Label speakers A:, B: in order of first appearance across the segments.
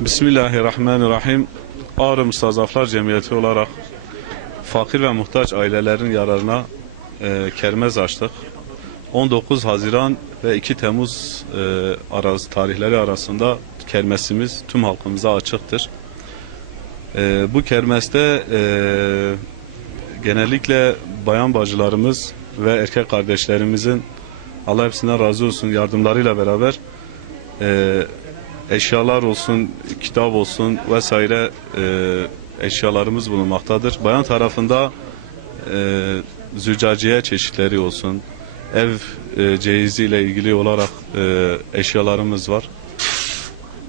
A: Bismillahirrahmanirrahim. Ağrı Mustazaflar Cemiyeti olarak fakir ve muhtaç ailelerin yararına e, kermez açtık. 19 Haziran ve 2 Temmuz e, arası, tarihleri arasında kermesimiz tüm halkımıza açıktır. E, bu kermeste e, genellikle bayan bacılarımız ve erkek kardeşlerimizin Allah hepsinden razı olsun yardımlarıyla beraber e, eşyalar olsun, kitap olsun vesaire e, eşyalarımız bulunmaktadır. Bayan tarafında e, züccaciye çeşitleri olsun, ev e, cehizi ile ilgili olarak e, eşyalarımız var.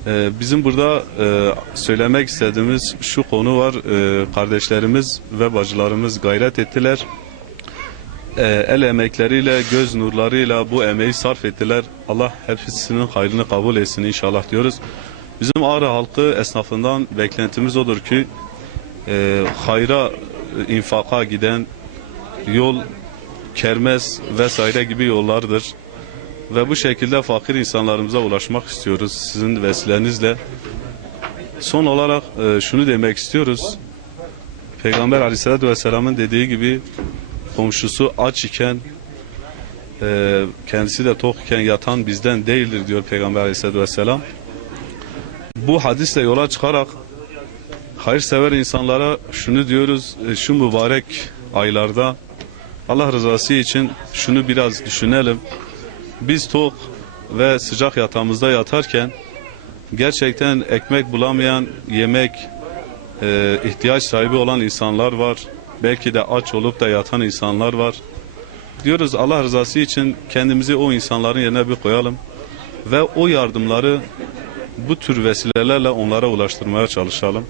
A: E, bizim burada e, söylemek istediğimiz şu konu var. E, kardeşlerimiz ve bacılarımız gayret ettiler. E, el emekleriyle, göz nurlarıyla bu emeği sarf ettiler. Allah hepsinin hayrını kabul etsin inşallah diyoruz. Bizim Ağrı halkı esnafından beklentimiz odur ki e, hayra, e, infaka giden yol, kermes vesaire gibi yollardır. Ve bu şekilde fakir insanlarımıza ulaşmak istiyoruz sizin vesilenizle. Son olarak e, şunu demek istiyoruz. Peygamber aleyhissalatü vesselamın dediği gibi komşusu aç iken e, kendisi de tok iken yatan bizden değildir diyor Peygamber aleyhissalatü vesselam. Bu hadisle yola çıkarak hayırsever insanlara şunu diyoruz e, şu mübarek aylarda Allah rızası için şunu biraz düşünelim. Biz tok ve sıcak yatağımızda yatarken gerçekten ekmek bulamayan, yemek e, ihtiyaç sahibi olan insanlar var. Belki de aç olup da yatan insanlar var. Diyoruz Allah rızası için kendimizi o insanların yerine bir koyalım ve o yardımları bu tür vesilelerle onlara ulaştırmaya çalışalım.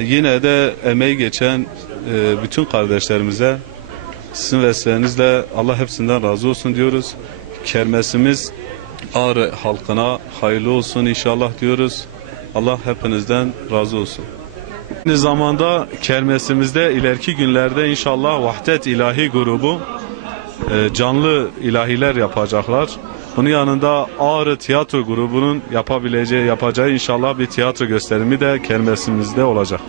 A: Yine de emeği geçen e, bütün kardeşlerimize sizin vesilenizle Allah hepsinden razı olsun diyoruz. Kermesimiz Ağrı halkına hayırlı olsun inşallah diyoruz. Allah hepinizden razı olsun. Aynı zamanda kermesimizde ileriki günlerde inşallah Vahdet İlahi grubu e, canlı ilahiler yapacaklar. Bunun yanında Ağrı Tiyatro grubunun yapabileceği, yapacağı inşallah bir tiyatro gösterimi de kermesimizde olacak.